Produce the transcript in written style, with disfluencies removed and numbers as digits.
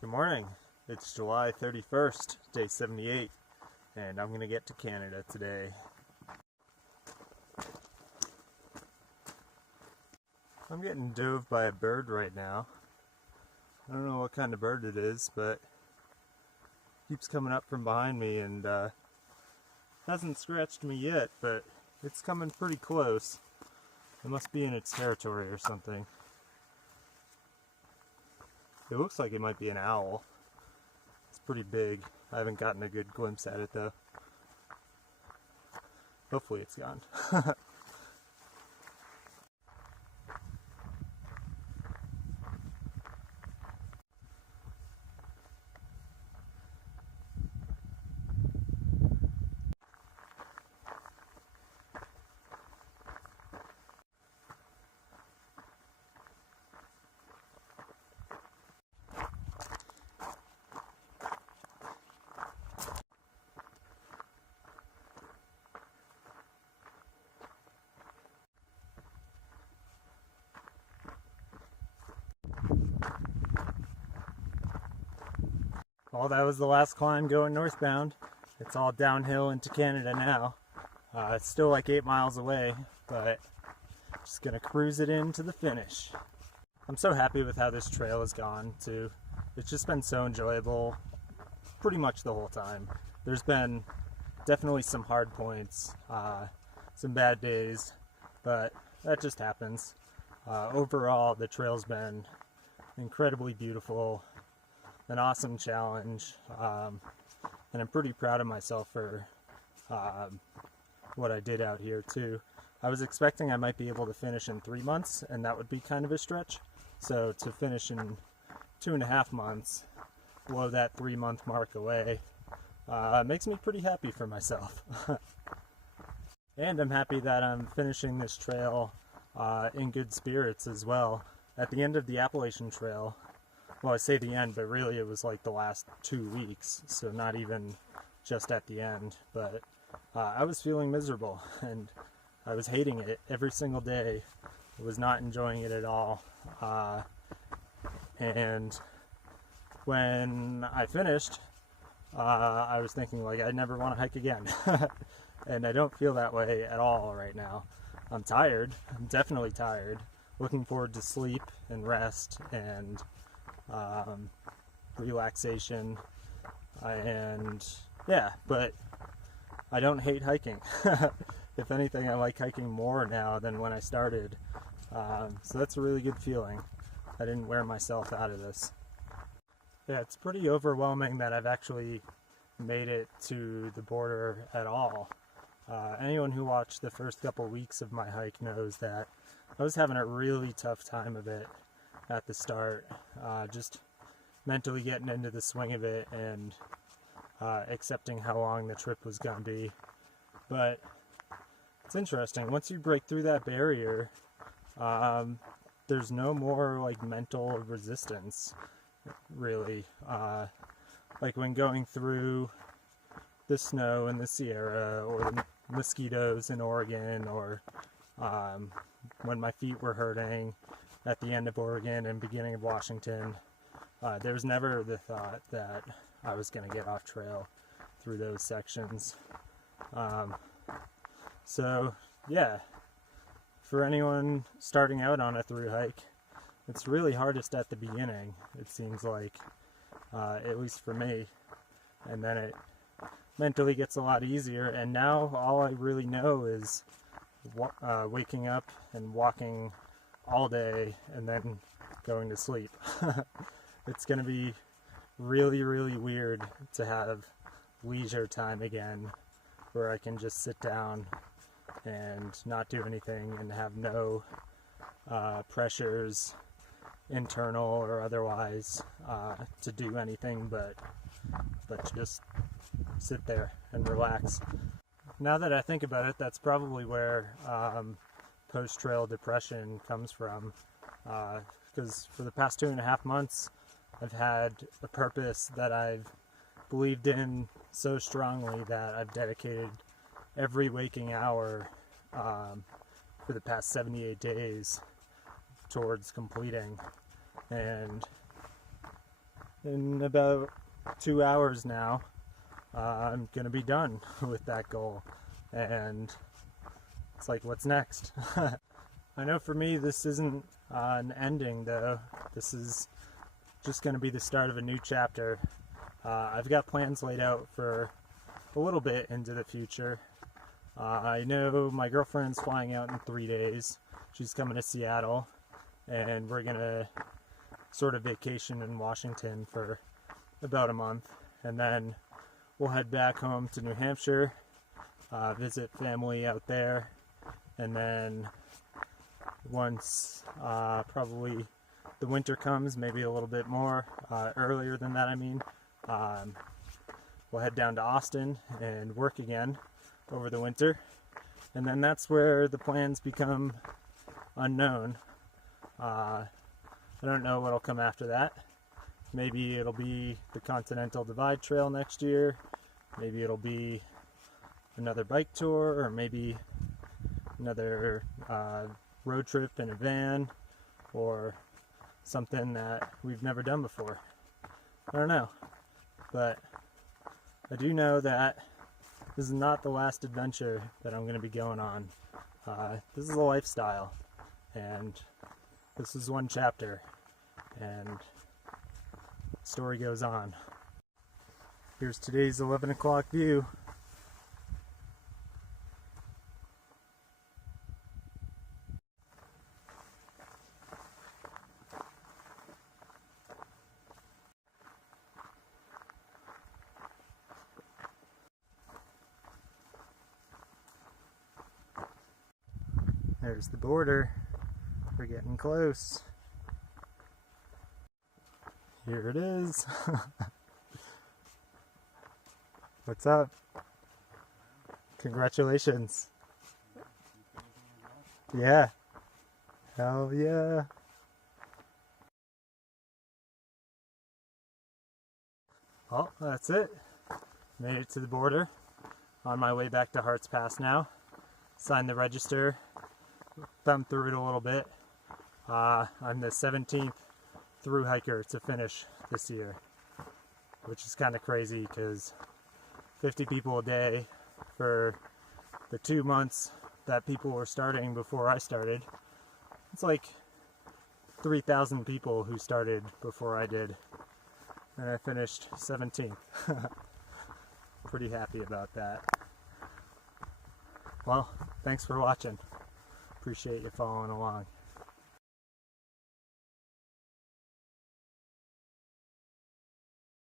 Good morning. It's July 31st, day 78, and I'm going to get to Canada today. I'm getting dove by a bird right now. I don't know what kind of bird it is, but it keeps coming up from behind me and hasn't scratched me yet, but it's coming pretty close. It must be in its territory or something. It looks like it might be an owl. It's pretty big. I haven't gotten a good glimpse at it though. Hopefully it's gone. Well, that was the last climb going northbound. It's all downhill into Canada now. It's still like 8 miles away, but just gonna cruise it into the finish. I'm so happy with how this trail has gone too. It's just been so enjoyable pretty much the whole time. There's been definitely some hard points, some bad days, but that just happens. Overall, the trail's been incredibly beautiful, an awesome challenge, and I'm pretty proud of myself for what I did out here too. I was expecting I might be able to finish in 3 months, and that would be kind of a stretch. So to finish in 2.5 months, blow that 3-month mark away, makes me pretty happy for myself. And I'm happy that I'm finishing this trail in good spirits as well. At the end of the Appalachian Trail, well, I say the end, but really it was like the last 2 weeks, so not even just at the end. But I was feeling miserable, and I was hating it every single day. I was not enjoying it at all. And when I finished, I was thinking, like, I never want to hike again. And I don't feel that way at all right now. I'm tired. I'm definitely tired. Looking forward to sleep and rest and relaxation, and yeah, but I don't hate hiking. If anything, I like hiking more now than when I started, so that's a really good feeling. I didn't wear myself out of this. Yeah, it's pretty overwhelming that I've actually made it to the border at all. Anyone who watched the first couple weeks of my hike knows that I was having a really tough time of it at the start, just mentally getting into the swing of it and accepting how long the trip was going to be. But it's interesting, once you break through that barrier, there's no more like mental resistance, really. Like when going through the snow in the Sierra, or the mosquitoes in Oregon, or when my feet were hurting at the end of Oregon and beginning of Washington, there was never the thought that I was going to get off trail through those sections. So yeah, for anyone starting out on a through hike, it's really hardest at the beginning, it seems like, at least for me, and then it mentally gets a lot easier, and now all I really know is waking up and walking all day and then going to sleep. It's going to be really, really weird to have leisure time again, where I can just sit down and not do anything and have no pressures, internal or otherwise, to do anything but just sit there and relax. Now that I think about it, that's probably where post-trail depression comes from, because for the past 2.5 months I've had a purpose that I've believed in so strongly that I've dedicated every waking hour for the past 78 days towards completing. And in about 2 hours now, I'm gonna be done with that goal, and it's like, what's next? I know for me this isn't an ending though. This is just gonna be the start of a new chapter. I've got plans laid out for a little bit into the future. I know my girlfriend's flying out in 3 days. She's coming to Seattle, and we're gonna sort of vacation in Washington for about a month, and then we'll head back home to New Hampshire, visit family out there, and then once probably the winter comes, maybe a little bit more earlier than that, I mean, we'll head down to Austin and work again over the winter, and then that's where the plans become unknown. I don't know what'll come after that. Maybe it'll be the Continental Divide Trail next year, maybe it'll be another bike tour, or maybe another road trip in a van, or something that we've never done before. I don't know, but I do know that this is not the last adventure that I'm going to be going on. This is a lifestyle, and this is one chapter, and the story goes on. Here's today's 11 o'clock view. There's the border. We're getting close. Here it is. What's up? Congratulations. Yeah. Hell yeah. Well, that's it. Made it to the border. On my way back to Hart's Pass now. Signed the register. Thumbed through it a little bit. I'm the 17th through hiker to finish this year, which is kind of crazy because 50 people a day for the 2 months that people were starting before I started. It's like 3,000 people who started before I did, and I finished 17th. Pretty happy about that. Well, thanks for watching. Appreciate you following along.